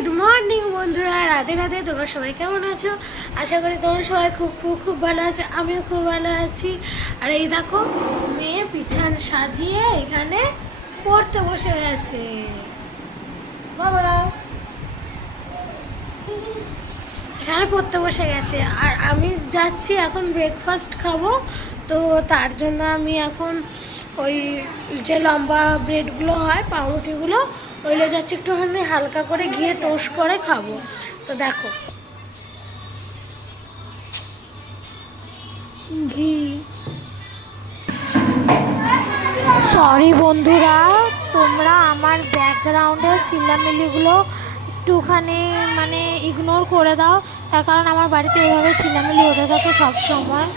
Good morning বন্ধুরা, রাধে রাধে। তোমরা সবাই কেমন আছো? আশা করি তোমরা সবাই খুব খুব খুব ভালো আছো। আমিও খুব ভালো আছি। আর এই দেখো, মেয়ে বিছান সাজিয়ে এখানে পড়তে বসে গেছে। বাবা এখানে পড়তে বসে গেছে, আর আমি যাচ্ছি এখন ব্রেকফাস্ট খাবো। তো তার জন্য আমি এখন ওই যে লম্বা ব্রেডগুলো হয়, পাউরুটিগুলো, ওইগুলো যাচ্ছি একটুখানি হালকা করে ঘিয়ে টোস্ট করে খাবো। তো দেখো, ঘি। সরি বন্ধুরা, তোমরা আমার ব্যাকগ্রাউন্ডের চিল্লামিল্লিগুলো একটুখানি মানে ইগনোর করে দাও। তার কারণ আমার বাড়িতে এভাবে চিল্লামিল্লি হতে থাকে সবসময়।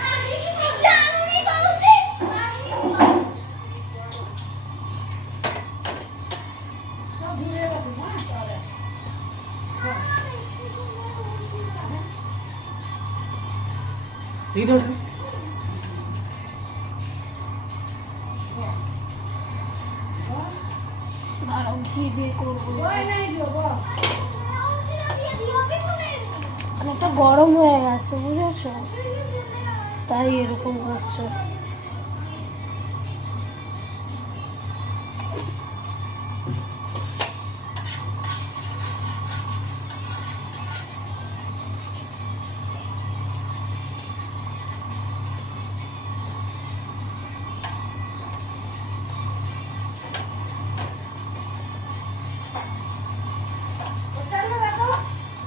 দাঁড়াও, ঘি দিয়ে করবো। অনেকটা গরম হয়ে গেছে, বুঝেছো, তাই এরকম হচ্ছে।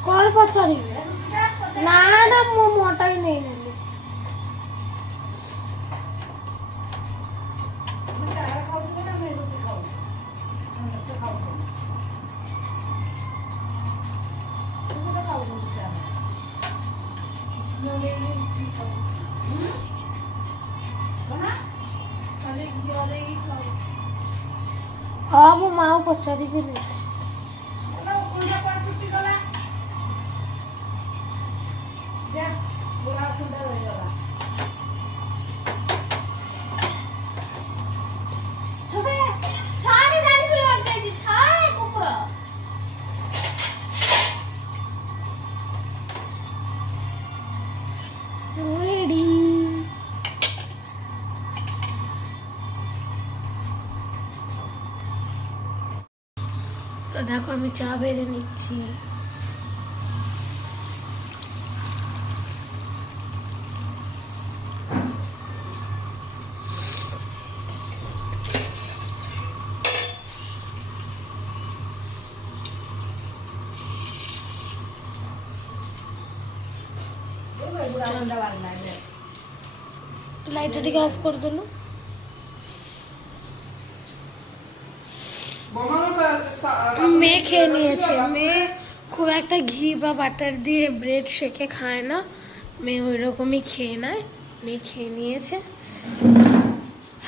কল পচারি না না, মোটাই নেই না। हाँ वो माँ पचारी के लिए তো দেখো, আমি চা বেড়ে নিচ্ছি। লাইটটাকে অফ করে দিল। মেয়ে খেয়ে নিয়েছে। মেয়ে খুব একটা ঘি বা বাটার দিয়ে ব্রেড সেকে খায় না, মেয়ে ওই রকমই খেয়ে নেয়। মেয়ে খেয়ে নিয়েছে,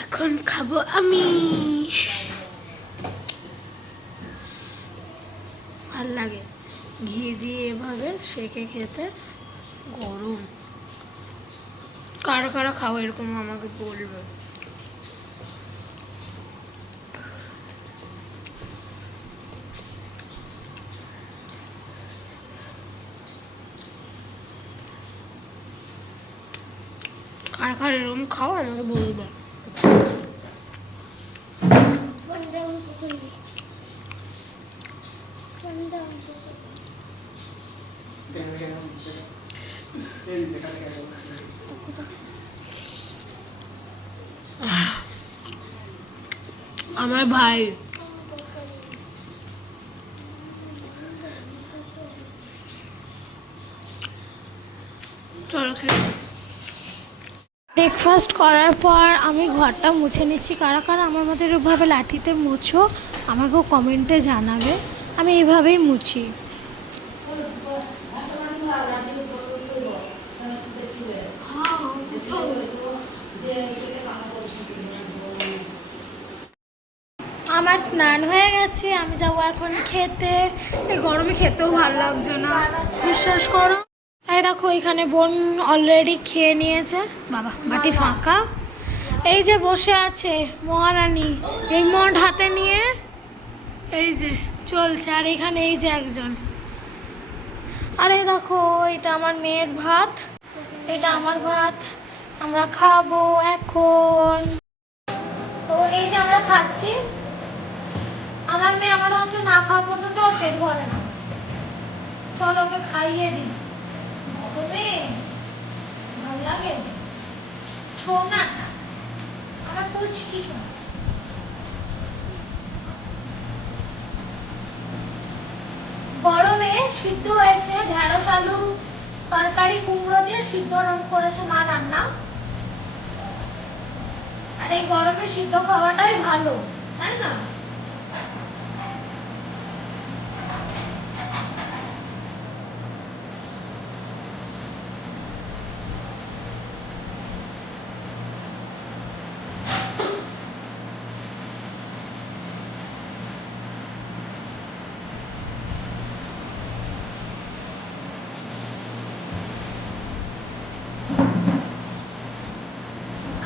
এখন খাবো আমি। ভাল লাগে ঘি দিয়ে এভাবে সেকে খেতে, গরম। কারা কারা খাও এরকম আমাকে বলবে। কার কার এরকম খাও আমাকে বলবে। আমার ভাই চলো খেয়ে। ব্রেকফাস্ট করার পর আমি ঘরটা মুছে নিচ্ছি। কারা কারা আমার মতো এরকমভাবে লাঠিতে মুছো আমাকেও কমেন্টে জানাবে। আমি এইভাবেই মুছি। আমার স্নান হয়ে গেছে, আমি যাবো এখন খেতে। এই গরমে খেতেও ভালো লাগছে না, বিশ্বাস করো। এই দেখো, এখানে বোন অলরেডি খেয়ে নিয়েছে। বাবা বাটি ফাঁকা। এই যে বসে আছে মহারানী, রিমোট হাতে নিয়ে এই যে চলছে। আর এখানে এই যে একজন আরে দেখো, এটা আমার মেয়ের ভাত, এটা আমার ভাত, আমরা খাবো এখন। তো এই যে আমরা খাচ্ছি, আমার মেয়ে আমার হচ্ছে না খাওয়া পর্যন্ত ওর পেট ভরে না। চলো ওকে খাইয়ে দিই। ভালো লাগে শোনা, আমার পুচকি শোনা। গরমে সিদ্ধ হয়েছে ঢেঁড়স আলু তরকারি, কুমড়ো দিয়ে সিদ্ধ করেছে মা রান্না। আর এই গরমে সিদ্ধ খাওয়াটাই ভালো, তাই না?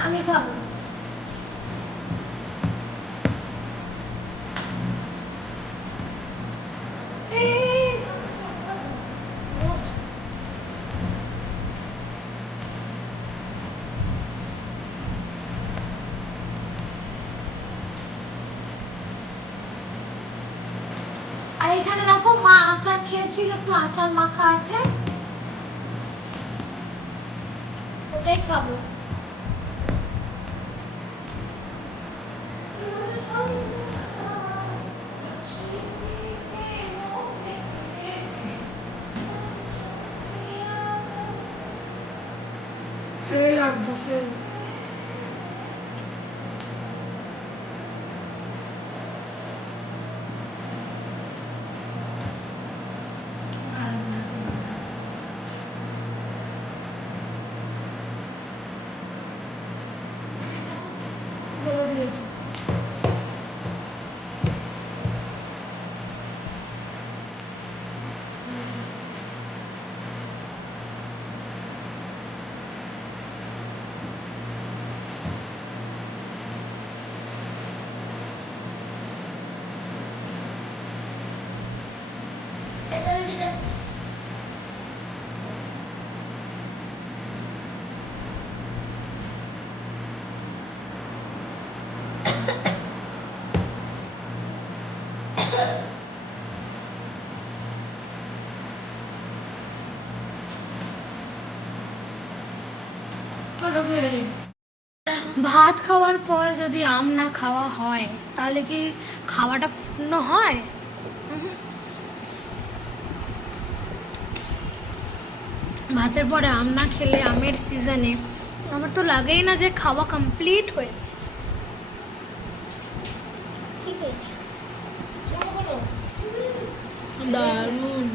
আমি খাবো। আর এখানে দেখো মা আচার খেয়েছিল, একটু আচার মাখা আছে, ওটাই খাবো। সেই লাগছে সেই। বলে দিয়েছি। ভাত খাওয়ার পর যদি আম না খাওয়া হয় তাহলে কি খাওয়াটা পূর্ণ হয়? ভাতের পরে আম না খেলে, আমের সিজনে আমার তো লাগেই না যে খাওয়া কমপ্লিট হয়েছে। ঠিক আছে, দারুণ।